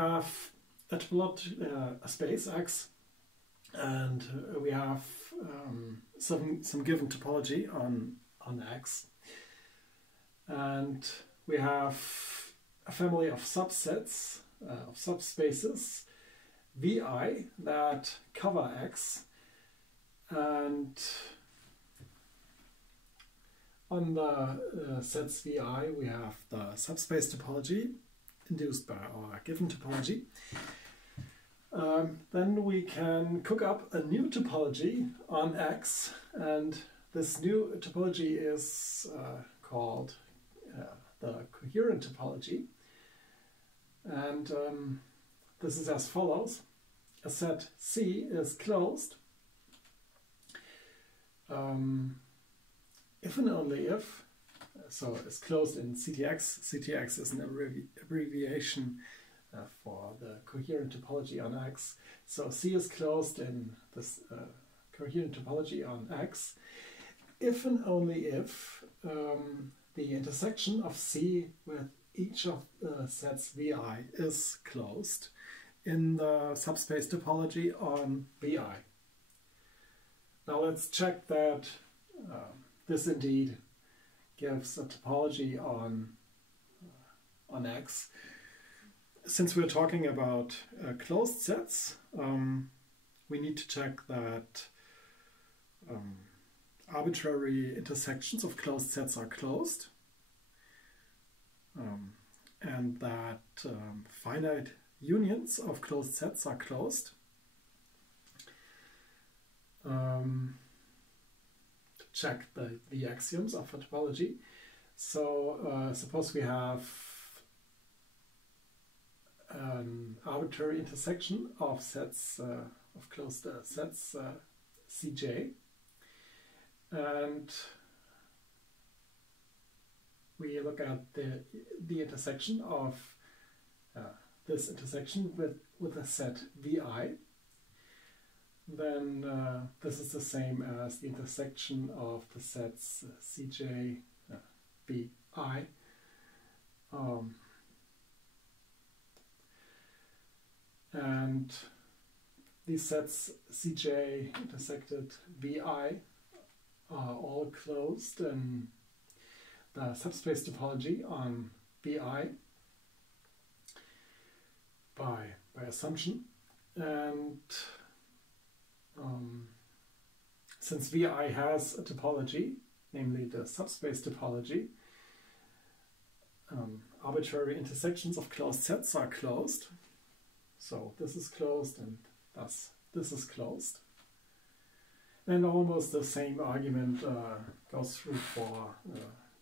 have a topology, a space X, and we have some given topology on X, and we have a family of subsets, of subspaces Vi that cover X, and on the sets Vi we have the subspace topology induced by our given topology. Then we can cook up a new topology on X, and this new topology is called the coherent topology. And this is as follows. A set C is closed if and only if, so it's closed in CTX. CTX is an abbreviation for the coherent topology on X. So C is closed in this coherent topology on X if and only if the intersection of C with each of the sets Vi is closed in the subspace topology on Vi. Now let's check that this indeed gives a topology on X. Since we're talking about closed sets, we need to check that arbitrary intersections of closed sets are closed, and that finite unions of closed sets are closed. To check the axioms of a topology. So suppose we have an arbitrary intersection of sets of closed sets Cj, and we look at the intersection of this intersection with a set Vi. Then this is the same as the intersection of the sets Cj, Vi. And these sets Cj intersected Vi are all closed in the subspace topology on Vi by assumption. And since Vi has a topology, namely the subspace topology, arbitrary intersections of closed sets are closed. So this is closed and thus this is closed. And almost the same argument goes through for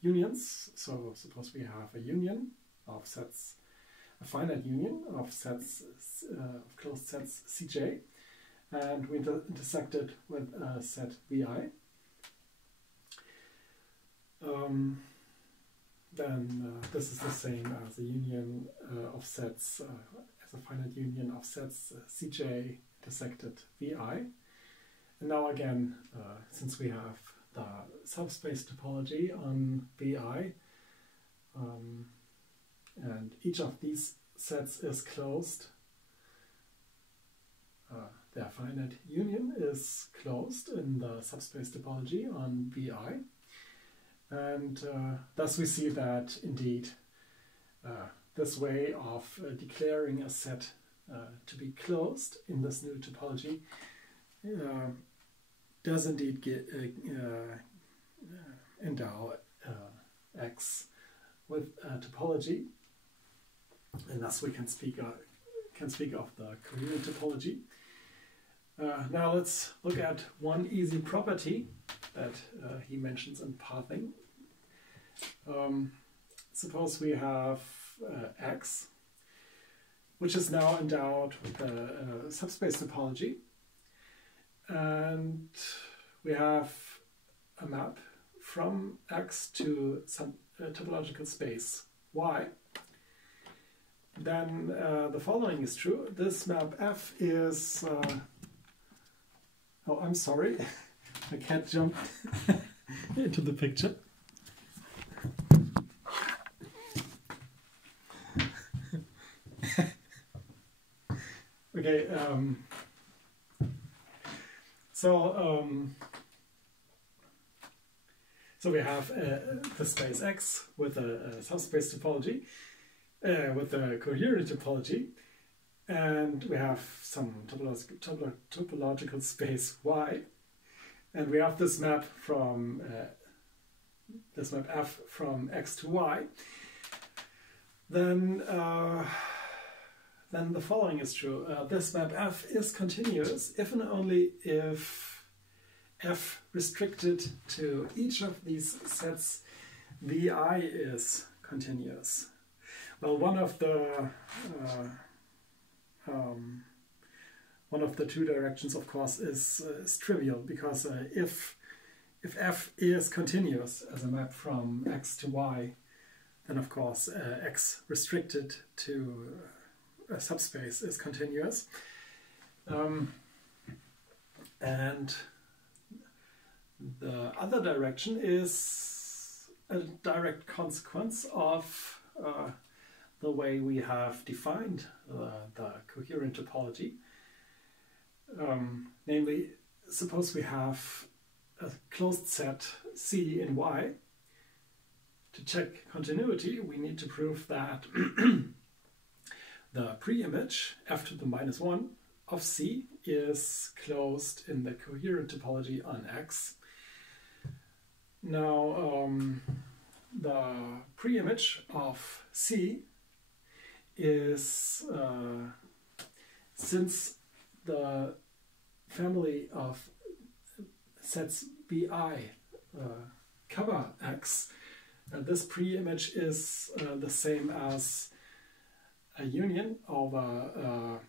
unions. So suppose we have a union of sets, a finite union of sets of closed sets Cj, and we intersect it with a set Vi. Then this is the same as a union of sets, as a finite union of sets Cj intersected Vi. And now again, since we have the subspace topology on Vi, and each of these sets is closed, their finite union is closed in the subspace topology on Vi. And thus we see that indeed this way of declaring a set to be closed in this new topology does indeed endow X with a topology, and thus we can speak of the coherent topology. Now let's look at one easy property that he mentions in pathing. Suppose we have X, which is now endowed with a subspace topology, and we have a map from X to some topological space Y. Then the following is true. This map F is oh, I'm sorry, I can't jump into the picture. Okay, so we have the space X with a subspace topology, with the coherent topology, and we have some topological space Y, and we have this map from this map F from X to Y. Then the following is true. This map F is continuous if and only if F restricted to each of these sets VI is continuous. Well, one of the two directions, of course, is trivial, because if F is continuous as a map from X to Y, then of course X restricted to a subspace is continuous, and the other direction is a direct consequence of the way we have defined the coherent topology. Namely, suppose we have a closed set C in Y. To check continuity, we need to prove that the pre-image f to the minus 1 of C is closed in the coherent topology on X. Now, the pre-image of C is, since the family of sets BI cover X, this pre-image is the same as a union over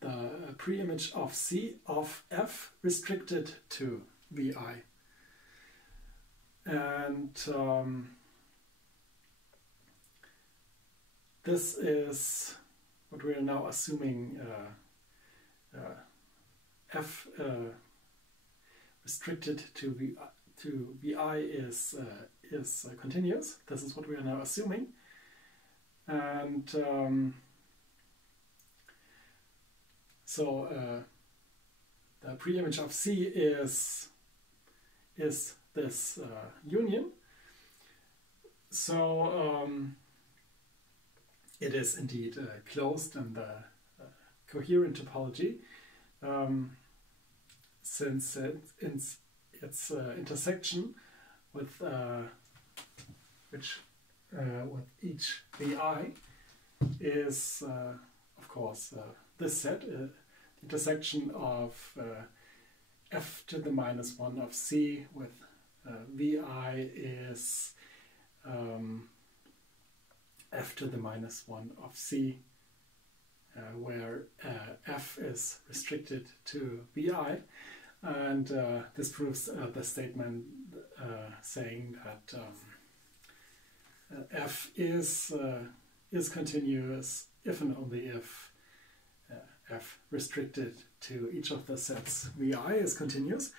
the pre-image of C of F restricted to VI. And this is what we are now assuming. F restricted to VI is continuous. This is what we are now assuming, and so the pre-image of C is this union. So it is indeed closed in the coherent topology, since its intersection with with each VI is of course this set, the intersection of f to the minus 1 of C with VI is f to the minus 1 of C, where f is restricted to VI, and this proves the statement saying that f is continuous if and only if f restricted to each of the sets VI is continuous.